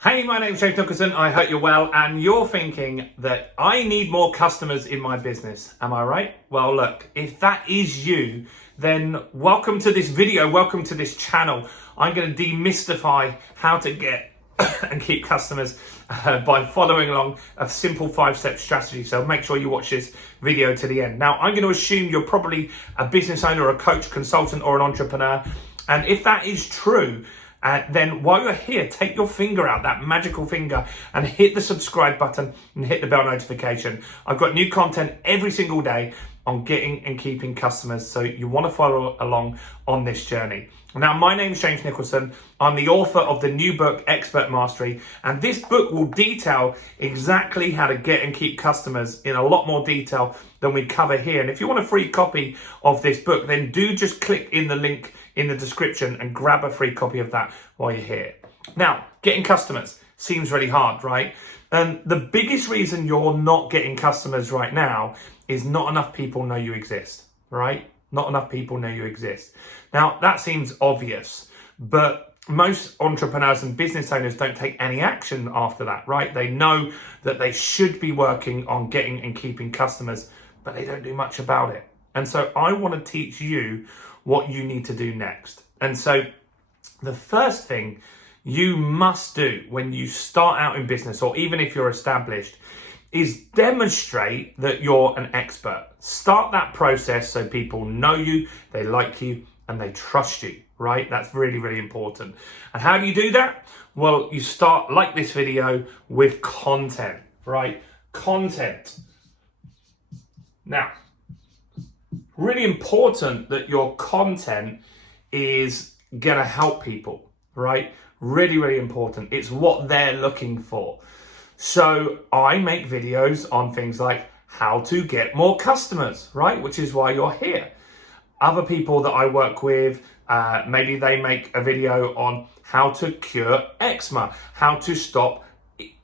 Hey, my name's James Nicholson. I hope you're well, and you're thinking that I need more customers in my business. Am I right? Well, look, if that is you, then welcome to this video, welcome to this channel. I'm going to demystify how to get and keep customers by following along a simple 5-step strategy. So make sure you watch this video to the end. Now, I'm going to assume you're probably a business owner, a coach, consultant, or an entrepreneur. And if that is true, then while you're here, take your finger out, that magical finger, and hit the subscribe button and hit the bell notification. I've got new content every single day on getting and keeping customers, so you want to follow along on this journey. Now, my name's James Nicholson. I'm the author of the new book, Expert Mastery, and this book will detail exactly how to get and keep customers in a lot more detail than we cover here. And if you want a free copy of this book, then do just click in the link in the description and grab a free copy of that while you're here. Now, getting customers seems really hard, right? And the biggest reason you're not getting customers right now is not enough people know you exist, right? Not enough people know you exist. Now, that seems obvious, but most entrepreneurs and business owners don't take any action after that, right? They know that they should be working on getting and keeping customers, but they don't do much about it. And so I want to teach you what you need to do next. And so the first thing you must do when you start out in business, or even if you're established, is demonstrate that you're an expert. Start that process so people know you, they like you, and they trust you, right? That's really, really important. And how do you do that? Well, you start, like this video, with content, right? Content. Now, really important that your content is gonna help people, right? Really, really important. It's what they're looking for. So I make videos on things like how to get more customers, right? Which is why you're here. Other people that I work with, maybe they make a video on how to cure eczema, how to stop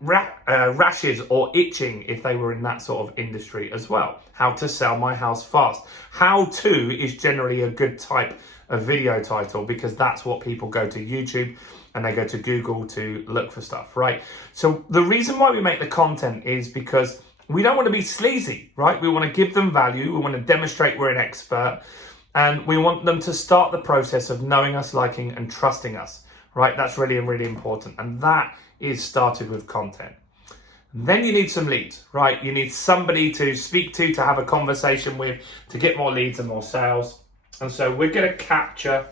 rashes or itching if they were in that sort of industry as well. How to sell my house fast. How to is generally a good type of video title because that's what people go to YouTube and they go to Google to look for stuff, right? So the reason why we make the content is because we don't want to be sleazy, right? We want to give them value. We want to demonstrate we're an expert, and we want them to start the process of knowing us, liking and trusting us, right? That's really, really important. And that is started with content. Then you need some leads, right? You need somebody to speak to have a conversation with, to get more leads and more sales. And so we're going to capture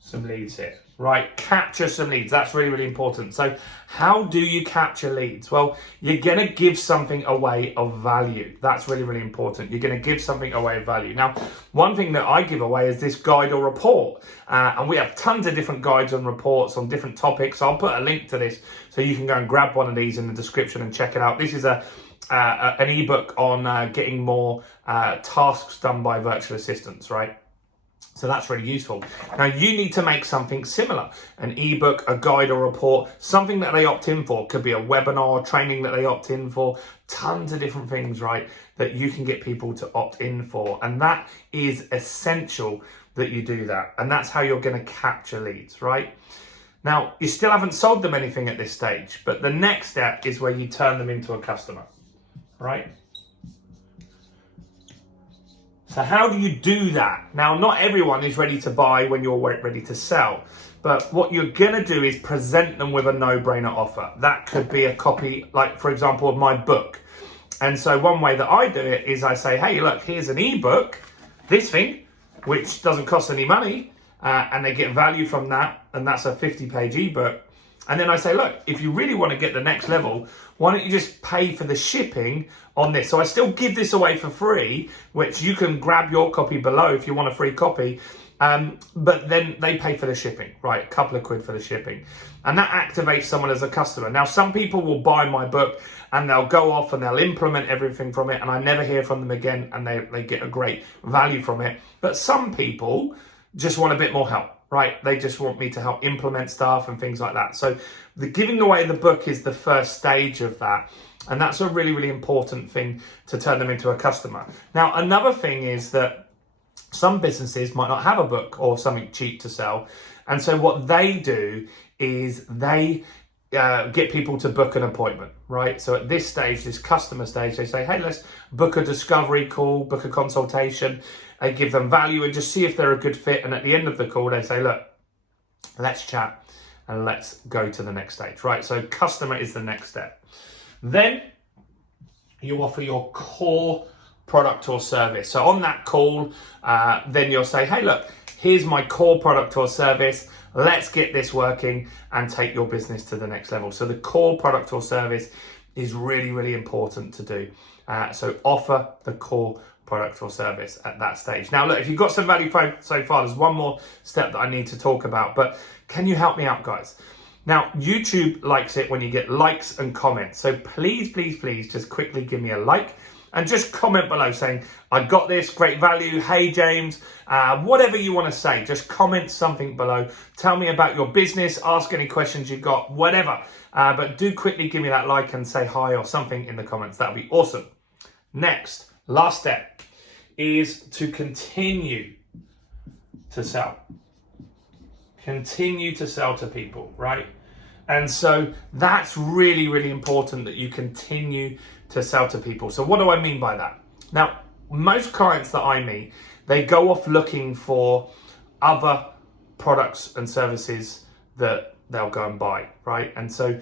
some leads here, right? Capture some leads. That's really, really important. So how do you capture leads? Well, you're going to give something away of value. That's really, really important. You're going to give something away of value. Now, one thing that I give away is this guide or report. And we have tons of different guides and reports on different topics. So I'll put a link to this so you can go and grab one of these in the description and check it out. This is an ebook on getting more tasks done by virtual assistants, right? So that's really useful. Now you need to make something similar, an ebook, a guide or report, something that they opt in for. Could be a webinar, training that they opt in for, tons of different things, right, that you can get people to opt in for. And that is essential that you do that. And that's how you're going to capture leads, right? Now, you still haven't sold them anything at this stage, but the next step is where you turn them into a customer, right? So how do you do that? Now, not everyone is ready to buy when you're ready to sell, but what you're gonna do is present them with a no-brainer offer. That could be a copy, like for example, of my book. And so one way that I do it is I say, hey, look, here's an ebook, this thing, which doesn't cost any money, and they get value from that, and that's a 50-page ebook. And then I say, look, if you really want to get the next level, why don't you just pay for the shipping on this? So I still give this away for free, which you can grab your copy below if you want a free copy. But then they pay for the shipping, right? A couple of quid for the shipping. And that activates someone as a customer. Now, some people will buy my book and they'll go off and they'll implement everything from it, and I never hear from them again, and they get a great value from it. But some people just want a bit more help. Right, they just want me to help implement stuff and things like that. So the giving away the book is the first stage of that. And that's a really, really important thing to turn them into a customer. Now, another thing is that some businesses might not have a book or something cheap to sell. And so what they do is they get people to book an appointment, right? So at this stage, this customer stage, they say, hey, let's book a discovery call, book a consultation, and give them value and just see if they're a good fit. And at the end of the call, they say, look, let's chat and let's go to the next stage, right? So customer is the next step. Then you offer your core product or service. So on that call, then you'll say, hey, look, here's my core product or service. Let's get this working and take your business to the next level. So the core product or service is really, really important to do. So offer the core product or service at that stage. Now, look, if you've got some value so far, there's one more step that I need to talk about, but can you help me out, guys? Now, YouTube likes it when you get likes and comments. So please, please, please just quickly give me a like and just comment below saying, I got this, great value, hey James, whatever you want to say, just comment something below. Tell me about your business, ask any questions you've got, whatever. But do quickly give me that like and say hi or something in the comments. That'll be awesome. Next, last step is to continue to sell. Continue to sell to people, right? And so that's really, really important that you continue to sell to people. So what do I mean by that? Now, most clients that I meet, they go off looking for other products and services that they'll go and buy, right? And so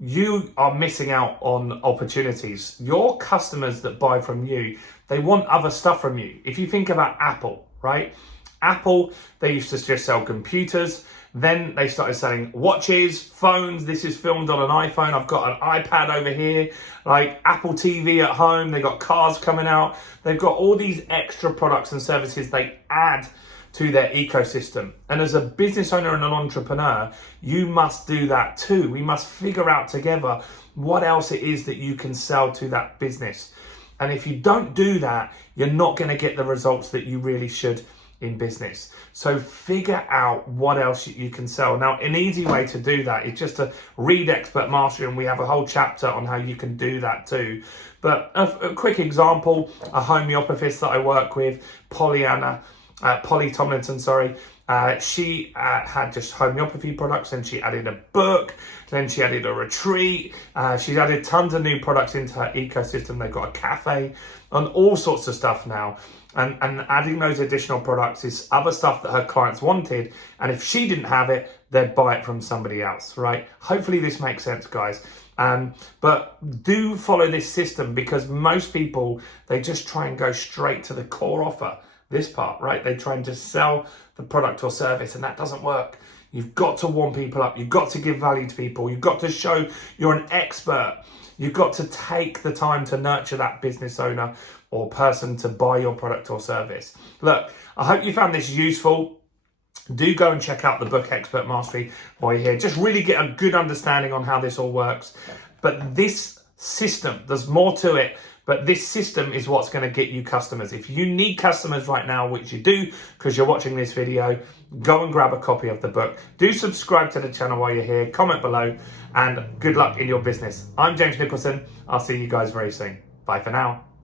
you are missing out on opportunities. Your customers that buy from you, they want other stuff from you. If you think about Apple, right? Apple, they used to just sell computers. Then they started selling watches, phones. This is filmed on an iPhone. I've got an iPad over here, like Apple TV at home. They got cars coming out. They've got all these extra products and services they add to their ecosystem. And as a business owner and an entrepreneur, you must do that too. We must figure out together what else it is that you can sell to that business. And if you don't do that, you're not going to get the results that you really should in business. So figure out what else you can sell. Now, an easy way to do that is just to read Expert Mastery, and we have a whole chapter on how you can do that too. But a quick example, a homeopathist that I work with, Polly Tomlinson, she had just homeopathy products, and she added a book, then she added a retreat, she's added tons of new products into her ecosystem. They've got a cafe and all sorts of stuff now. And adding those additional products is other stuff that her clients wanted. And if she didn't have it, they'd buy it from somebody else, right? Hopefully this makes sense, guys. But do follow this system, because most people, they just try and go straight to the core offer. This part, right? They try and just sell the product or service, and that doesn't work. You've got to warm people up. You've got to give value to people. You've got to show you're an expert. You've got to take the time to nurture that business owner or person to buy your product or service. Look, I hope you found this useful. Do go and check out the book Expert Mastery while you're here. Just really get a good understanding on how this all works. But this system, there's more to it, but this system is what's going to get you customers. If you need customers right now, which you do because you're watching this video, go and grab a copy of the book. Do subscribe to the channel while you're here, comment below, and good luck in your business. I'm James Nicholson. I'll see you guys very soon. Bye for now.